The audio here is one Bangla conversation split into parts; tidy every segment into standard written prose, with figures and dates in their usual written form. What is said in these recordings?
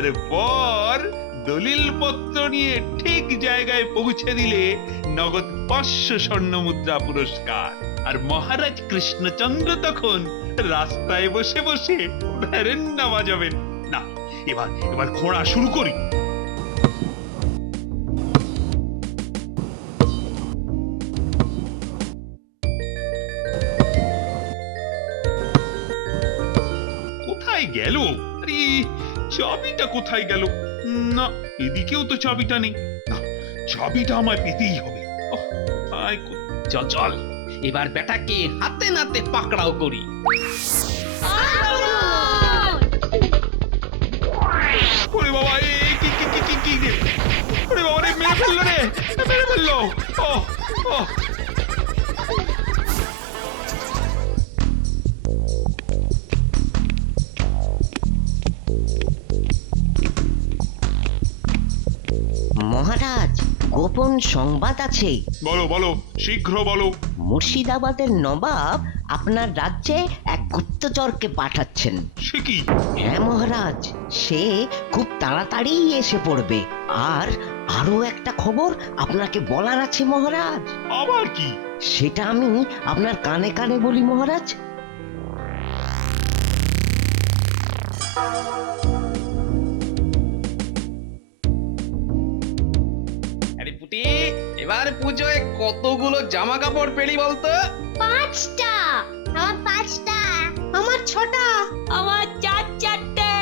তারপর দলিল পত্র নিয়ে ঠিক জায়গায় পৌঁছে দিলে নগদ 500 স্বর্ণ মুদ্রা পুরস্কার। আর মহারাজ কৃষ্ণচন্দ্র তখন রাস্তায় বসে বসে ভেরেন্না বাজাবেন। না, এবার এবার খোঁড়া শুরু করি। কোথায় গেল? আরে চাবিটা কোথায় গেল? না, এদিকেও তো চাবিটা নেই। না, চাবিটা আমায় পেতেই হবে। ওহ, আয় চল চল, এবার বেটাকে হাতে নাতে পাকড়াও করি। ওরে বাবা, এ কি কি কি কি কি রে? ওরে বাবা রে, মেরে ফেললো রে, মেরে ফেললো। ও ও মহারাজ, গোপন সংবাদ আছে। বলো বলো, শীঘ্র বলো। মুর্শিদাবাদের নবাব আপনার রাজ্যে এক গুপ্তচরকে পাঠাচ্ছেন। সে কি? হ্যাঁ মহারাজ, সে খুব তাড়াতাড়ি এসে পড়বে। আর আরো একটা খবর আপনাকে বলার আছে মহারাজ। আবার কি? সেটা আমি আপনার কানে কানে বলি মহারাজ। আরে পুটি, এবার পুজোয় কতগুলো জামা কাপড় পেলি বলতো? 5টা। আমার 5টা। আমার 6টা। আমার 4-4টে।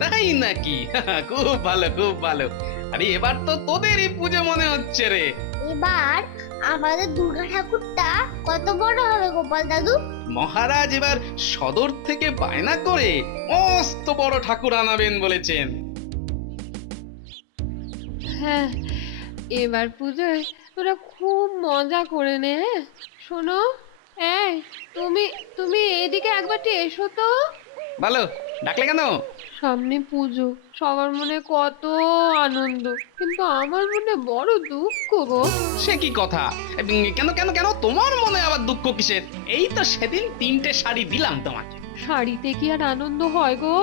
তাই নাকি? খুব ভালো খুব ভালো। আরে এবার তো তোদেরই পুজো মনে হচ্ছে রে। এবার আমাদের দুর্গা ঠাকুরটা কত বড় হবে গোপাল দাদু? মহারাজ এবার সদর থেকে বায়না করে মস্ত বড় ঠাকুর আনাবেন বলেছেন। হ্যাঁ, এবার পুজোয় তোরা খুব মজা করে নে। হ্যাঁ শোনো, এই তুমি তুমি এদিকে একবারটি এসো তো। ভালো, ডাকলে কেন? সামনে পুজো, সবার মনে কত আনন্দ, কিন্তু আমার মনে বড় দুঃখ গো। সে কি কথা? কেন কেন কেন তোমার মনে আবার দুঃখ কিসের? এই তো সেদিন 3টে শাড়ি দিলাম তোমাকে। শাড়িতে কি আর আনন্দ হয় গো?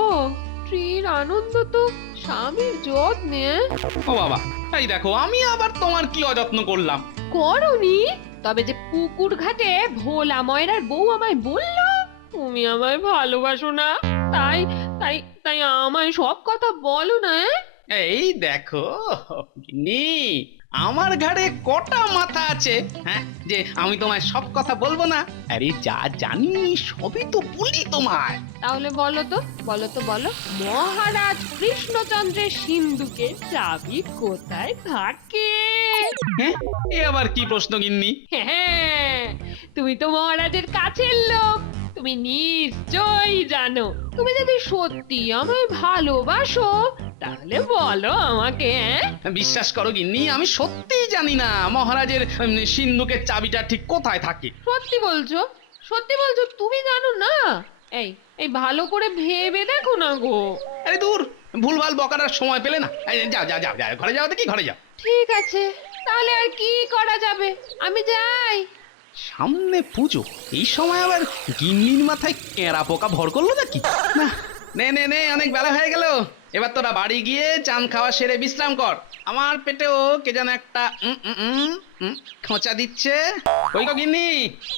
স্ত্রীর আনন্দ তো স্বামীর যত্নে। ও বাবা, এই দেখো আমি আবার তোমার কি অযত্ন করলাম? করনি? তবে যে পুকুর ঘাটে ভোলা ময়রার বউ আমায় বলল তুমি আমায় ভালোবাসো না, তাই তাই তাই আমায় সব কথা বলো না। এই দেখো গিন্নি, আমার ঘাড়ে কটা মাথা আছে, হ্যাঁ, যে আমি তোমায় সব কথা বলবো না? আরে যা জানি সবই তো বলি তোমায়। তাহলে বলো তো, বলো তো, বলো। মহারাজ কৃষ্ণচন্দ্রের সিন্ধুকে চাবি কোথায় থাকে? হ্যাঁ, এ আবার কি প্রশ্ন গিন্নি? হ্যাঁ, তুমি তো মহারাজের কাছের লোক, তুমি নিশ্চয়ই জানো। তুমি যদি সত্যি আমায় ভালোবাসো তাহলে বলো আমাকে। বিশ্বাস করো গিন্নি, আমি সত্যিই জানি না মহারাজের সিন্ধুকের চাবিটা ঠিক কোথায় থাকে। সত্যি বলছো? সত্যি বলছো তুমি জানো না? এই এই ভালো করে ভেবে দেখো না গো। আরে দূর, ভুলভাল বকার সময় পেলে না। এই, যাও যাও যাও যাও, ঘরে যাও দেখি, ঘরে যাও। ঠিক আছে, তাহলে আর কি করা যাবে, আমি যাই। সামনে পুজো, এই সময় আবার গিন্নির মাথায় কেঁড়া পোকা ভর করলো নাকি? না, নে নে নে, অনেক বেলা হয়ে গেল। এবার তোরা বাড়ি গিয়ে চান খাওয়া সেরে বিশ্রাম কর। আমার পেটেও কে যেন একটা খোঁচা দিচ্ছে। ওই গো গিন্নি,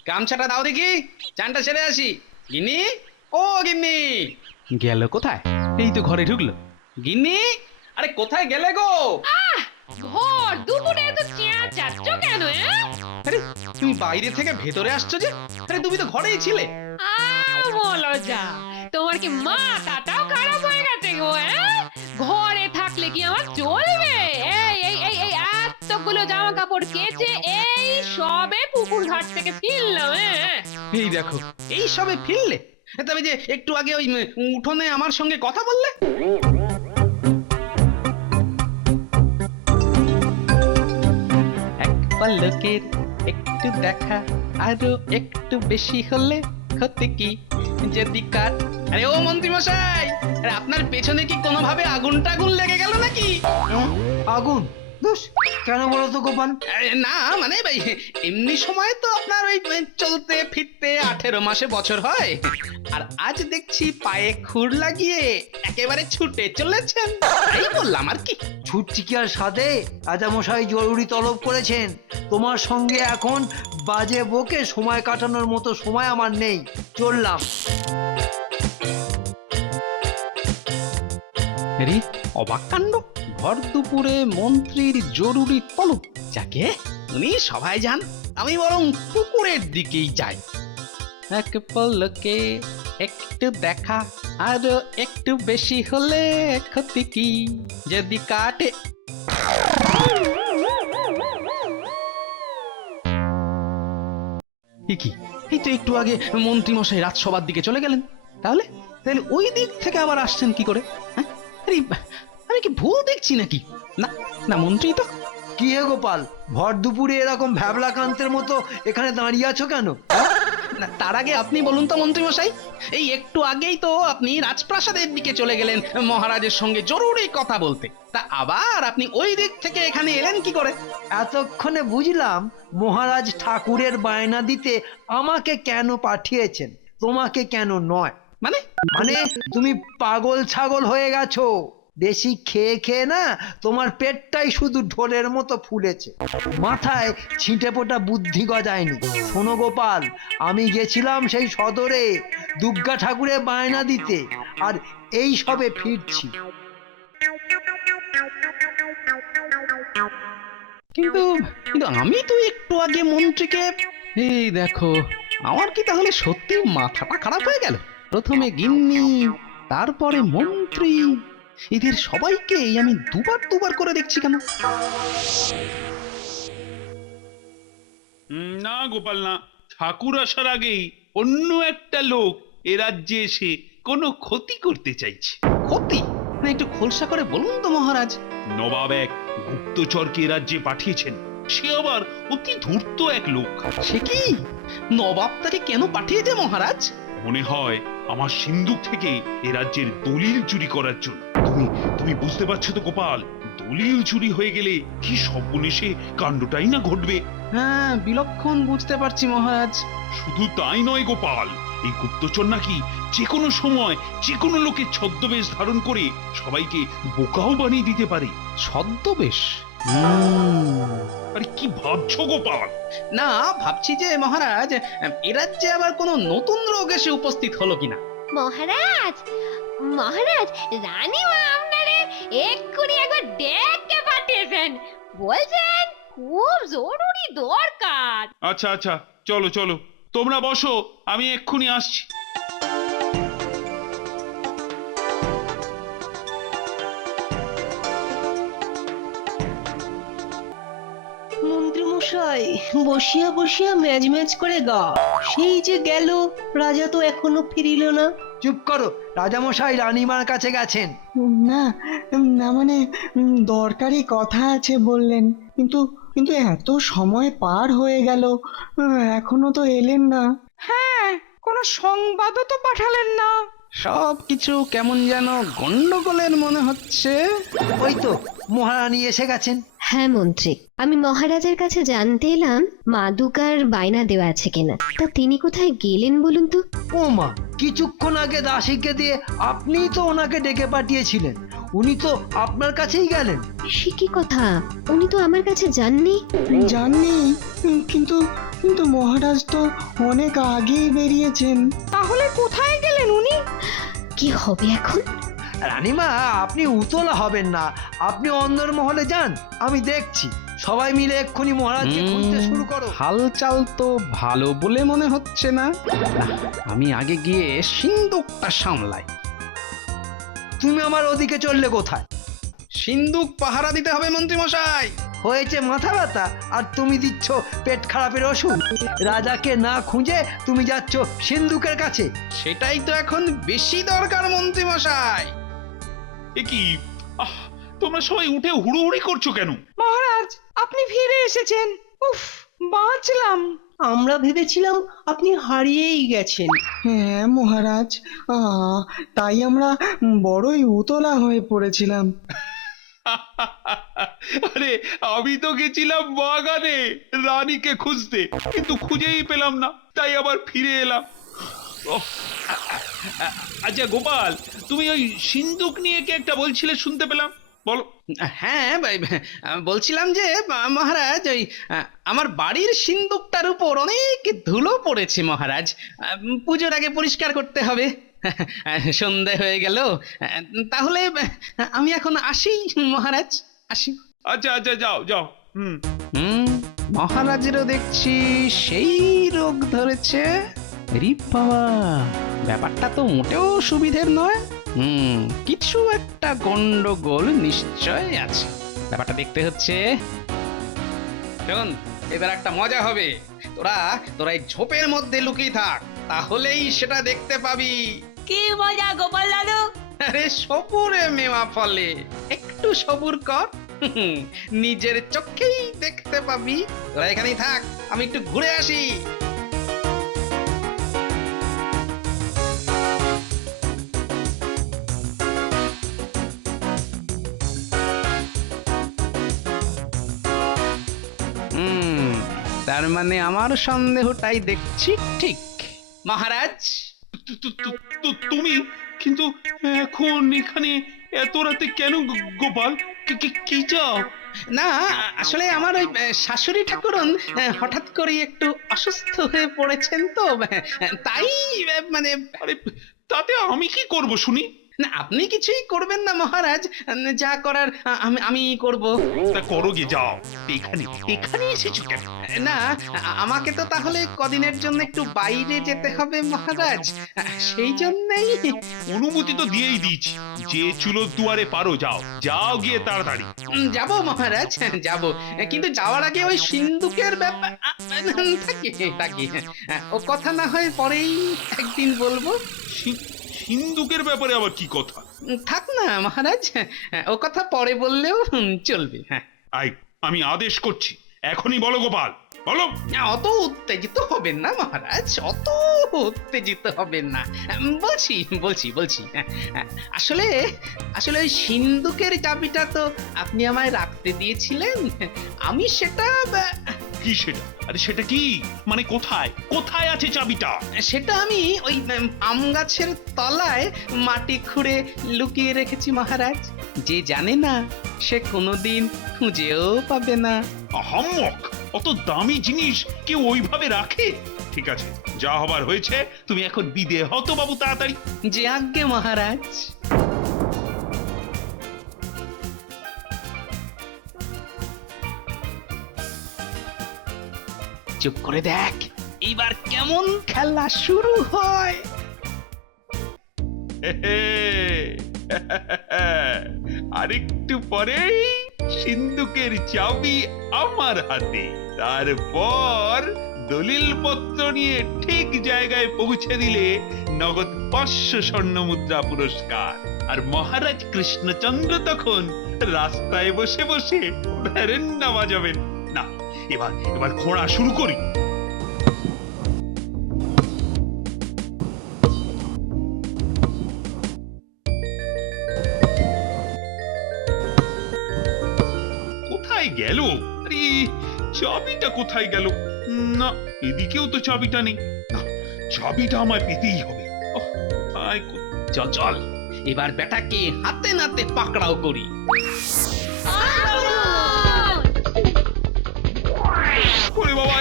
গামছাটা দাও দেখি, চানটা সেরে আসি। গিন্নি, ও গিন্নি, গেল কোথায়? এই তো ঘরে ঢুকলো। গিন্নি, আরে কোথায় গেলে গো? ভোর দুপুরে এত চেঁচাচ্ছ কেন? আরে তুমি বাইরে থেকে ভেতরে আসছো যে? আরে তুমি তো ঘরেই ছিলে। বলো যা, তোমার কি মাথাটাও খারাপ হয়ে গেছে গো? ঘরে থাকলে কি আমার চলবে? এই এই এই এই এতগুলো জামা কাপড় কেচে এই সবে পুকুর ঘাট থেকে ফিরলাম। এই দেখো, এই সবে ফিরলে? তবে যে একটু আগে ওই উঠোনে আমার সঙ্গে কথা বললে। এক পলকের একটু দেখা আরো একটু বেশি হলে ক্ষতি কি যদি কাট। আরে ও মন্ত্রী মশাই, আরে আপনার পেছনে কি কোনোভাবে আগুন টাগুন লেগে গেল নাকি? আগুন? দোষ কেন বলো তো গোপাল? না মানে ভাই, এমনি সময় তো আপনার ওই চলতে ফিরতে 18 মাসে বছর হয়, আর আজ দেখছি পায়ে খুর লাগিয়ে একেবারে ছুটে চলেছেন, এই বললাম আর কি। ছুটছি কি আর সাথে? রাজামশাই জরুরি তলব করেছেন। তোমার সঙ্গে এখন বাজে বকে সময় কাটানোর মতো সময় আমার নেই, চললাম। রে অবাক কাণ্ড, ভর দুপুরে মন্ত্রীর জরুরি তলব। যাকে উনি সবাই যান, আমি বরং পুকুরের দিকেই যাই। এক পলকে একটু দেখা, আরো একটু বেশি হলে ক্ষতি কি, যদি কাটে। কি এই তো একটু আগে মন্ত্রী মশাই রাজসভার দিকে চলে গেলেন, তাহলে তাহলে ওই দিক থেকে আবার আসছেন কি করে? হ্যাঁ, আরে আমি কি ভুল দেখছি নাকি? না না, মন্ত্রী তো। কি হে গোপাল, ভর দুপুরে এরকম ভ্যাবলাকান্তের মতো এখানে দাঁড়িয়ে আছো কেন? না, তার আগে আপনি বলুন তো মন্ত্রী মশাই, এই একটু আগেই তো আপনি রাজপ্রাসাদের দিকে চলে গেলেন মহারাজের সঙ্গে জরুরি কথা বলতে, তা আবার আপনি ওই দিক থেকে এখানে এলেন কি করে? এতক্ষণে বুঝলাম মহারাজ ঠাকুরের বায়না দিতে আমাকে কেন পাঠিয়েছেন, তোমাকে কেন নয়। মানে মানে তুমি পাগল ছাগল হয়ে গেছো। বেশি খেয়ে খেয়ে না তোমার পেটটাই শুধু ঢোলের মতো ফুলেছে, মাথায় ছিটে ফোটা বুদ্ধি গজায়নি। শোনো গোপাল, আমি গেছিলাম সেই সদরে দুর্গা ঠাকুরের বায়না দিতে, আর এই সবে ফিরছি। কিন্তু কিন্তু আমি তো একটু আগে মন্ত্রীকে, এই দেখো, আমার কি তাহলে সত্যি মাথাটা খারাপ হয়ে গেল? প্রথমে গিন্নি, তারপরে মন্ত্রী, এদের সবাইকেই আমি দুবার দুবার করে দেখছি কেন? না গোপাল না, ঠাকুর আসার আগেই অন্য একটা লোক এ রাজ্যে এসে কোনো ক্ষতি করতে চাইছে। ক্ষতি? না, একটু খোলসা করে বলুন তো মহারাজ। নবাব এক গুপ্তচরকে এ রাজ্যে পাঠিয়েছেন, সে আবার অতি ধূর্ত এক লোক। সে কি? নবাব তাকে কেন পাঠিয়েছে মহারাজ? মনে হয় আমার সিন্ধুক থেকে এ রাজ্যের দলিল চুরি করার জন্য। তুমি তুমি বুঝতে পারছো তো গোপাল, দলিল চুরি হয়ে গেলে কি সর্বনেশে কাণ্ডটাই না ঘটবে। হ্যাঁ, বিলক্ষণ বুঝতে পারছি মহারাজ। শুধু তাই নয় গোপাল, এই গুপ্তচর নাকি যে কোনো সময় যে কোনো লোকের ছদ্মবেশ ধারণ করে সবাইকে বোকাও বানিয়ে দিতে পারে। ছদ্মবেশ? আরে কি ভাবছো গোপাল? না, ভাবছি যে মহারাজ, এ রাজ্যে আবার কোনো নতুন রোগ এসে উপস্থিত হলো কিনা। মহারাজ, মহারাজ, রানীমা আপনারে এক্ষুনি একবার ডেকে পাঠিয়েছেন, বলছেন খুব জরুরি দরকার। আচ্ছা আচ্ছা, চলো চলো, তোমরা বসো, আমি এক্ষুনি আসছি। মন্ত্রীমশাই, বসিয়া বসিয়া ম্যাজ ম্যাজ করে গা, সেই যে গেল, রাজা তো এখনো ফিরিল না। চুপ করো, রাজামশাই রানীমার কাছে গেছেন। না না মানে দরকারি কথা আছে বললেন, কিন্তু কিন্তু এত সময় পার হয়ে গেল, এখনো তো এলেন না। হ্যাঁ, কোনো সংবাদও তো পাঠালেন না। সব কিছু কেমন যেন গন্ডগোলের মনে হচ্ছে। ওই তো মহারানী এসে গেছেন। হ্যাঁ মন্ত্রী, আমি মহারাজের কাছে জানতে এলাম মা দুর্গার বায়না দেওয়া আছে কিনা। তা তিনি কোথায় গেলেন বলুন তো? ও মা, কিছুক্ষণ আগে দাসীকে দিয়ে আপনিই তো ওনাকে ডেকে পাঠিয়েছিলেন, উনি তো আপনার কাছেই গেলেন। সে কি কথা, উনি তো আমার কাছে যাননি। জাননি, কিন্তু কিন্তু মহারাজ তো অনেক আগেই বেরিয়েছেন। তাহলে কোথায় গেলেন উনি? কি হবে এখন? রানীমা, আপনি উতলা হবেন না, আপনি অন্দর মহলে যান, আমি দেখছি। সবাই মিলে এক্ষুনি মহারাজকে খুঁজতে শুরু করো। হালচাল তো ভালো বলে মনে হচ্ছে না। না, আমি আগে গিয়ে সিন্দুকটা সামলাই। তুমি আমার ওদিকে চললে কোথায়? সিন্দুক পাহারা দিতে হবে মন্ত্রী মশাই। হয়েছে মাথা ব্যথা, আর তুমি দিচ্ছ পেট খারাপের ওষুধ। রাজাকে না খুঁজে তুমি যাচ্ছ সিন্ধুকের কাছে। সেটাই তো এখন বেশি দরকার মন্ত্রী মশাই। এ কি, তোমরা সবাই উঠে হুড়োহুড়ি করছো কেন? মহারাজ, আপনি ফিরে এসেছেন। উফ, বাঁচলাম। আমরা ভেবেছিলাম আপনি হারিয়েই গেছেন। হ্যাঁ মহারাজ, তাই আমরা বড়ই উতলা হয়ে পড়েছিলাম। আরে আমি তো গেছিলাম বাগানে রানীকে খুঁজতে, কিন্তু খুঁজেই পেলাম না, তাই আবার ফিরে এলাম। ওহ, আচ্ছা গোপাল, তুমি ওই সিন্দুক নিয়ে কি একটা বলছিলে, শুনতে পেলাম, বলো। হ্যাঁ বলছিলাম যে মহারাজ ওই আমার বাড়ির সিন্দুকটার উপর অনেক ধুলো পড়েছে মহারাজ। পুজোর আগে পরিষ্কার করতে হবে। সন্ধে হয়ে গেল, তাহলে আমি এখন আসি মহারাজ, আসি। আচ্ছা আচ্ছা, যাও যাও। মহারাজেরও দেখছি সেই রোগ ধরেছে। রি বাবা, ব্যাপারটা তো মোটেও সুবিধের নয়। কিছু একটা গন্ডগোল নিশ্চয় আছে, ব্যাপারটা দেখতে হচ্ছে। শোন, এবার একটা মজা হবে। তোরা এই ঝোপের মধ্যে লুকিয়ে থাক, তাহলেই সেটা দেখতে পাবি। কি মজা গোপাল দাদু? আরে সবুরে মেওয়া ফলে, একটু সবুর কর, নিজের চোখেই দেখতে পাবি। তোরা এখানেই থাক, আমি একটু ঘুরে আসি। তার মানে আমার সন্দেহটাই দেখছি ঠিক। মহারাজ, তুমি কিন্তু এখন এখানে এত রাতে কেন গোপাল? কি চাও? না আসলে আমার ওই শাশুড়ি ঠাকুরন হঠাৎ করে একটু অসুস্থ হয়ে পড়েছেন তো, তাই মানে। আরে তাতে আমি কি করব শুনি? না, আপনি কিছুই করবেন না মহারাজ, যা করার আমি করব। তা করো গে, যাও। এখানে এসেছো কেন? না, আমাকে তো তাহলে কদিনের জন্য একটু বাইরে যেতে হবে মহারাজ, সেই জন্যই। অনুমতি তো দিয়েই দিয়েছি, যে চুলোর দুয়ারে পারো যাও, যাও গিয়ে তাড়াতাড়ি। যাব মহারাজ, যাব, কিন্তু যাওয়ার আগে ওই সিন্দুকের ব্যাপার থাকি। ও কথা না হয় পরেই একদিন বলবো। সিন্দুকের ব্যাপারে আবার কি কথা? থাক না মহারাজ, ও কথা পরে বললেও চলবে। হ্যাঁ, আমি আদেশ করছি, এখনই বলো গোপাল, বলো। অত উত্তেজিত হবেন না মহারাজ, অত উত্তেজিত হবেন না। বলছি। আসলে ওই সিন্দুকের চাবিটা তো আপনি আমায় রাখতে দিয়েছিলেন, আমি সেটা। কি সেটা? আরে সেটা কি মানে, কোথায় আছে চাবিটা? সেটা আমি ওই আম গাছের তলায় মাটি খুঁড়ে লুকিয়ে রেখেছি মহারাজ। যে জানে না সে কোনোদিন খুঁজেও পাবে না। আহাম্মক, অত দামি জিনিস কেউ ওইভাবে রাখে? ঠিক আছে, যা হবার হয়েছে, তুমি এখন বিদে হতো বাবু, তাড়াতাড়ি। যে আজ্ঞে মহারাজ। চুপ করে দেখ, এইবার কেমন খেলা শুরু হয়। আরেকটু পরেই সিন্দুকের চাবি আমার হাতে, তারপর দলিল পত্র নিয়ে ঠিক জায়গায় পৌঁছে দিলে নগদ 500 স্বর্ণ মুদ্রা পুরস্কার। আর মহারাজ কৃষ্ণচন্দ্র তখন রাস্তায় বসে বসে ভেরেন্না বাজাবেন। না, এবার ঘোড়া শুরু করি। কোথায় গেল? আরে চাবিটা কোথায় গেল? না, এদিকেও তো চাবিটা নেই। না, চাবিটা আমায় পেতেই হবে। চল, এবার বেটাকে হাতে নাতে পাকড়াও করি। ওরে বাবা,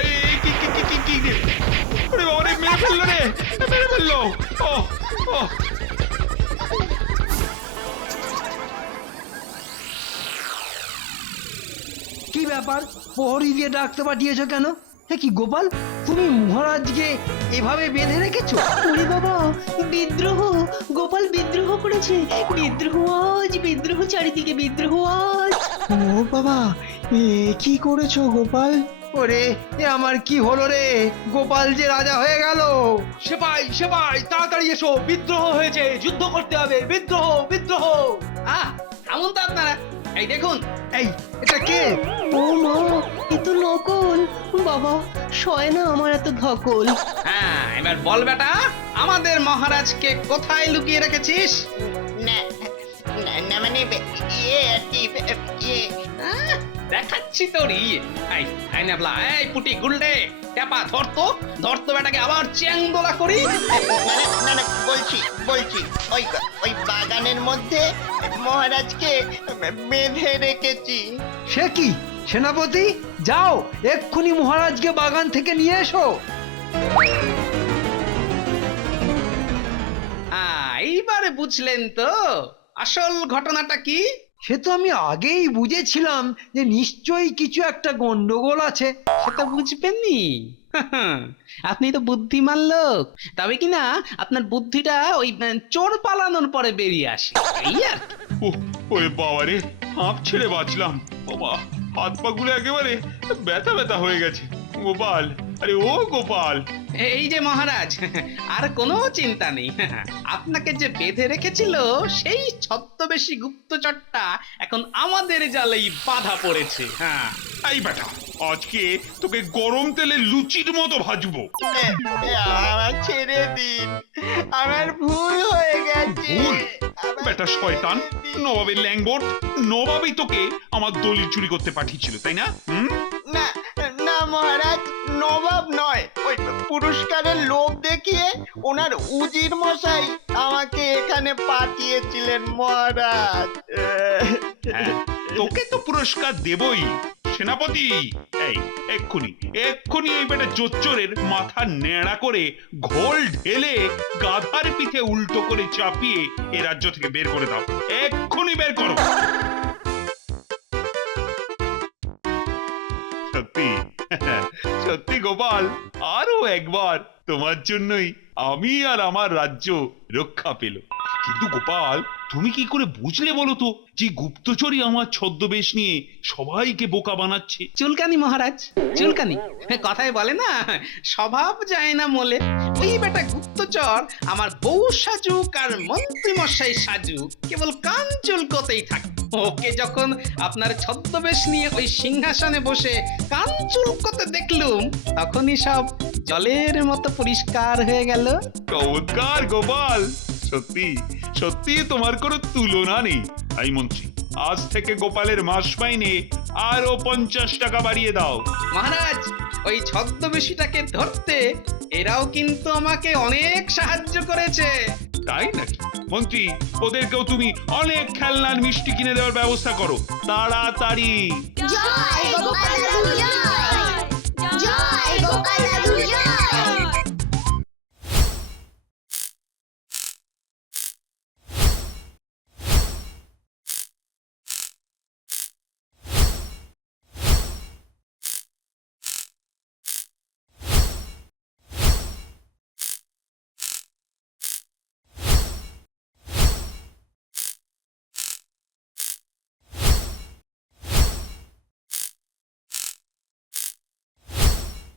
কি রে? ওরে বাবা রে, মেরে ফেললো। ও কি ব্যাপার, প্রহরী দিয়ে ডাকতে পাঠিয়েছো কেন? হ্যাঁ, কি গোপাল, তুমি মহারাজকে এভাবে বেঁধে রেখেছো? ওরে বাবা, বিদ্রোহ! গোপাল বিদ্রোহ করেছে। বিদ্রোহ, চারিদিকে বিদ্রোহ আজ। ও বাবা, কি করেছো গোপাল? ওরে, এ আমার কি হলো রে? গোপাল যে রাজা হয়ে গেল। সেপাই তাড়াতাড়ি এসো, বিদ্রোহ হয়েছে, যুদ্ধ করতে হবে, বিদ্রোহ। থামুন তো আপনারা, এই দেখুন। এই, এটা কে? ও মা, এ তো নকল। বাবা, সয় না আমার এত ধকল। হ্যাঁ, এবার বল বেটা, আমাদের মহারাজকে কোথায় লুকিয়ে রেখেছিস? না মানে ইয়ে আর কি, ইয়ে দেখাচ্ছি তোর ইয়ে। এই নেবলা, এই পুটি গুলডে টেপা ধরতো বেটাকে আবার চ্যাংদোলা করি। না বলছি ওই ওই বাগানের মধ্যে মহারাজকে বেঁধে রেখেছি। সে কি সেনাপতি, যাও এক্ষুনি মহারাজকে বাগান থেকে নিয়ে এসো। এইবারে বুঝলেন তো আসল ঘটনাটা কি? সে তো আমি আগেই বুঝেছিলাম যে নিশ্চয়ই কিছু একটা গন্ডগোল আছে। সেটা বুঝবেননি? আপনি তো বুদ্ধিমান লোক, তবে কি না আপনার বুদ্ধিটা ওই চোর পালানোর পরে বেরিয়ে আসে, এই আর কি। ওরে বাবা রে, হাঁপ ছেড়ে বাঁচলাম। বাবা, হাত পা গুলো একেবারে ব্যথা ব্যথা হয়ে গেছে। গোপাল, আরে ও গোপাল। এই যে মহারাজ, আর কোনো চিন্তা নেই। আপনাকে যে বেঁধে রেখেছিল সেই ছদ্মবেশী গুপ্তচরটা এখন আমাদের জালেই বাধা পড়েছে। হ্যাঁ, এই বেটা, আজকে তোকে গরম তেলে লুচির মতো ভাজবো। আমার ছেড়ে দিন, আমার ভুল হয়ে গেছে। ভুল? বেটা শয়তান, নবাবের ল্যাংবট, নবাবই তোকে আমার দলিল চুরি করতে পাঠিয়েছিল, তাই না? না না মহারাজ, নবাব নয়, ওই পুরস্কারের লোভ দেখিয়ে ওনার উজির মশাই আমাকে এখানে পাঠিয়েছিলেন মহারাজ। হ্যাঁ, তোকে তো পুরস্কার দেবই সেনাপতি। এই এক্ষুনি এই বেটা জোচ্চোরের মাথা ন্যাড়া করে ঘোল ঢেলে গাধার পিঠে উল্টো করে চাপিয়ে এ রাজ্য থেকে বের করে দাও। এক্ষুনি বের করো। সত্যি সত্যি গোপাল, আরো একবার তোমার জন্যই আমি আর আমার রাজ্য রক্ষা পেল। কিন্তু গোপাল, তুমি কি করে বুঝলে বলো তো যে গুপ্তচরই আমার ছদ্মবেশ নিয়ে সবাইকে বোকা বানাচ্ছে? চুলকানি মহারাজ, চুলকানি। কথায় বলে না, স্বভাব যায় না মোলে। ওই বেটা গুপ্তচর আমার বউ সাজুক আর মন্ত্রী মশাই সাজুক, কেবল কান চুলকোতেই থাকে। ওকে যখন আপনার ছদ্মবেশ নিয়ে ওই সিংহাসনে বসে কান চুলকোতে দেখলুম, তখনই সব জলের মতো পরিষ্কার হয়ে গেল। চমৎকার গোপাল, সত্যি সত্যি তোমার কোনো তুলনা নেই। এই মন্ত্রী, আজ থেকে গোপালের মাস মাইনে আরো 50 টাকা বাড়িয়ে দাও। মহারাজ, ওই ছদ্মবেশীটাকে ধরতে এরাও কিন্তু আমাকে অনেক সাহায্য করেছে। তাই নাকি? মন্ত্রী, ওদেরকেও তুমি অনেক খেলনার মিষ্টি কিনে দেওয়ার ব্যবস্থা করো তাড়াতাড়ি। জয় গোপাল দাদু জয়, জয় গোপাল দাদু জয়।